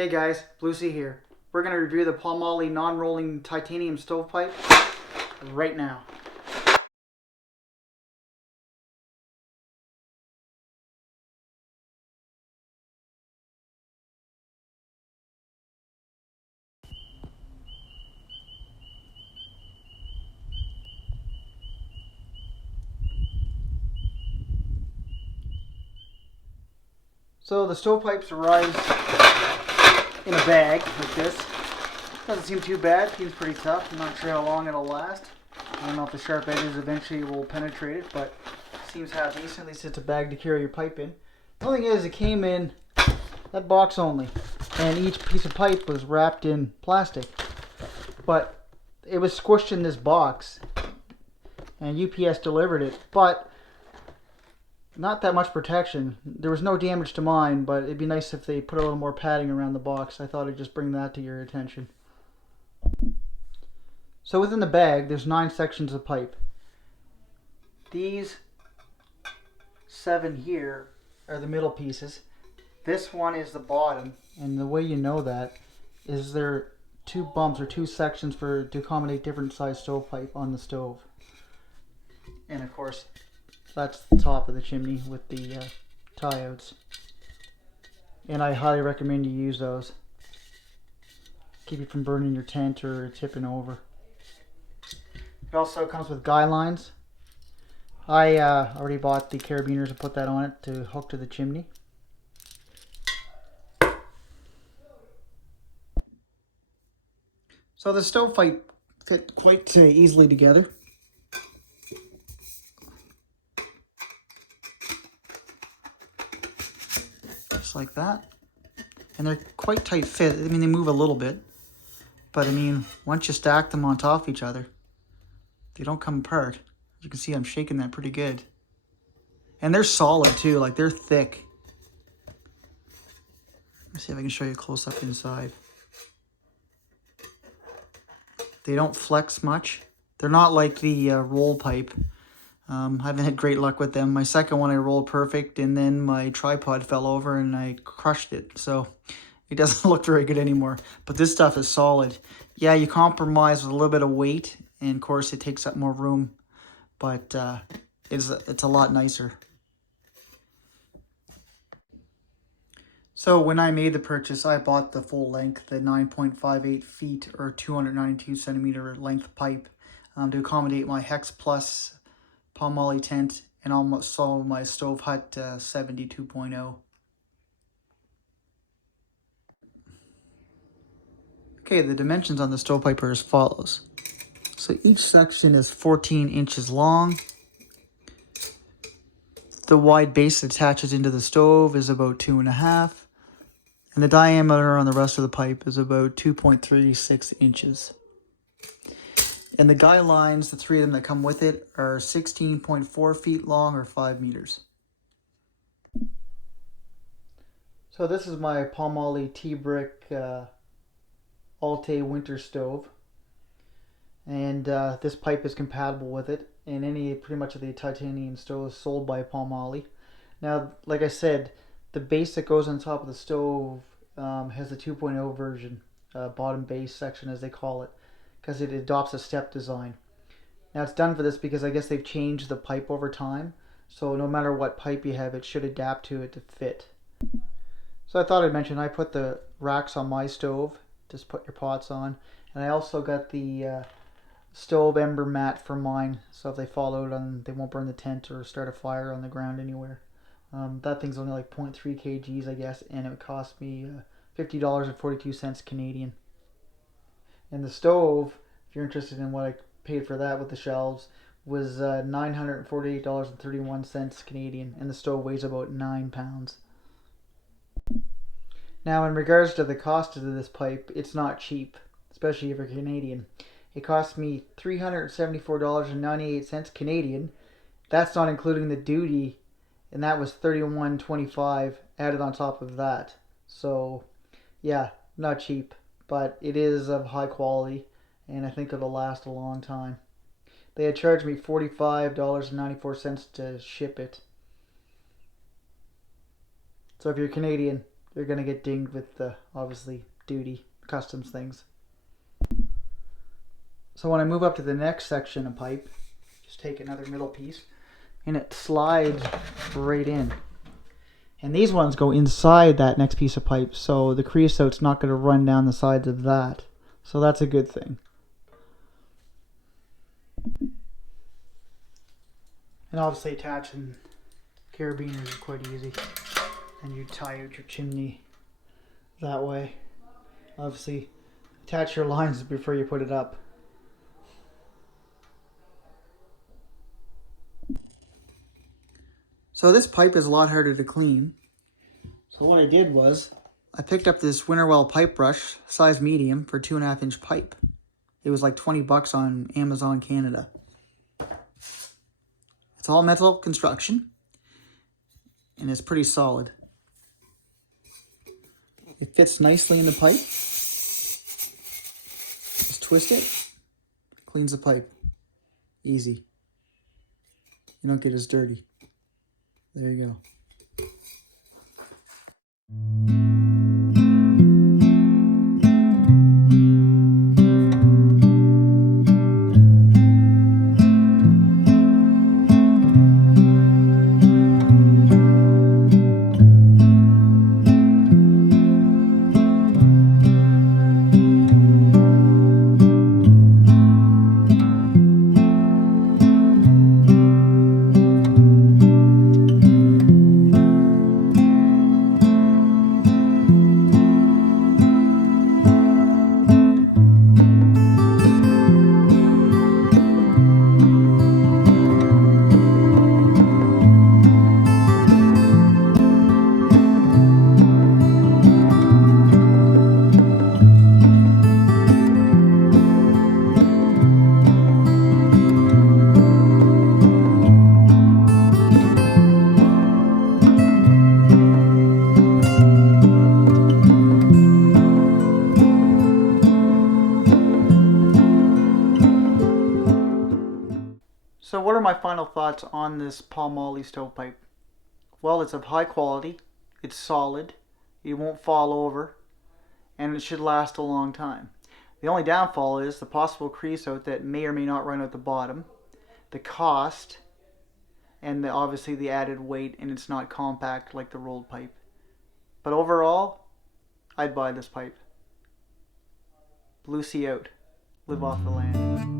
Hey guys, Blue Sea here. We're going to review the Pomoly non-rolling titanium stovepipe right now. So the stovepipes arrive in a bag like this. Doesn't seem too bad, seems pretty tough. I'm not sure how long it'll last. I don't know if the sharp edges eventually will penetrate it, but it seems half decent. At least it's a bag to carry your pipe in. The only thing is, it came in that box only, and each piece of pipe was wrapped in plastic. But it was squished in this box, and UPS delivered it, but not that much protection. There was no damage to mine, but it'd be nice if they put a little more padding around the box. I thought I'd just bring that to your attention. So within the bag, there's 9 sections of pipe. These 7 here are the middle pieces. This one is the bottom, and the way you know that is there are 2 bumps or 2 sections to accommodate different size stovepipe on the stove. And of course, that's the top of the chimney with the tie outs. And I highly recommend you use those. Keep you from burning your tent or tipping over. It also comes with guy lines. I already bought the carabiners and put that on it to hook to the chimney. So the stovepipe fit quite easily together. Just like that. And they're quite tight fit. I mean, they move a little bit. But I mean, once you stack them on top of each other, they don't come apart. As you can see, I'm shaking that pretty good. And they're solid too, like they're thick. Let's see if I can show you a close up inside. They don't flex much. They're not like the roll pipe. I haven't had great luck with them. My second one I rolled perfect, and then my tripod fell over and I crushed it. So it doesn't look very good anymore. But this stuff is solid. Yeah, you compromise with a little bit of weight, and of course it takes up more room. But it's a lot nicer. So when I made the purchase, I bought the full length, the 9.58 feet or 292 centimeter length pipe to accommodate my Hex Plus Pomoly tent and also my Stove Hut 72.0. Okay, the dimensions on the stovepipe are as follows. So each section is 14 inches long. The wide base that attaches into the stove is about 2.5. And the diameter on the rest of the pipe is about 2.36 inches. And the guy lines, the 3 of them that come with it, are 16.4 feet long or 5 meters. So this is my Pomoly T-Brick Alte winter stove. And this pipe is compatible with it and pretty much of the titanium stoves sold by Pomoly. Now, like I said, the base that goes on top of the stove has the 2.0 version, bottom base section as they call it, because it adopts a step design. Now it's done for this because I guess they've changed the pipe over time, so no matter what pipe you have, it should adapt to it to fit. So I thought I'd mention I put the racks on my stove, just put your pots on, and I also got the stove ember mat for mine, so if they fall out, they won't burn the tent or start a fire on the ground anywhere. That thing's only like 0.3 kgs, I guess, and it cost me $50.42 Canadian. And the stove, if you're interested in what I paid for that with the shelves, was $948.31 Canadian, and the stove weighs about 9 pounds. Now, in regards to the cost of this pipe, it's not cheap, especially if you're Canadian. It cost me $374.98 Canadian. That's not including the duty, and that was $31.25 added on top of that. So, yeah, not cheap, but it is of high quality, and I think it'll last a long time. They had charged me $45.94 to ship it. So if you're Canadian, They're going to get dinged with the, obviously, duty, customs things. So when I move up to the next section of pipe, just take another middle piece, and it slides right in. And these ones go inside that next piece of pipe, so the creosote's not going to run down the sides of that. So that's a good thing. And obviously attaching carabiners is quite easy. And you tie out your chimney that way. Obviously, attach your lines before you put it up. So this pipe is a lot harder to clean. So what I did was, I picked up this Winterwell pipe brush, size medium, for 2.5 inch pipe. It was like 20 bucks on Amazon Canada. It's all metal construction, and it's pretty solid. It fits nicely in the pipe. Just twist it, cleans the pipe. Easy. You don't get as dirty. There you go. So what are my final thoughts on this Pomoly stovepipe? Well, it's of high quality, it's solid, it won't fall over, and it should last a long time. The only downfall is the possible creosote that may or may not run out the bottom, the cost, and obviously the added weight, and it's not compact like the rolled pipe. But overall, I'd buy this pipe. Blue sea out. Live off the land.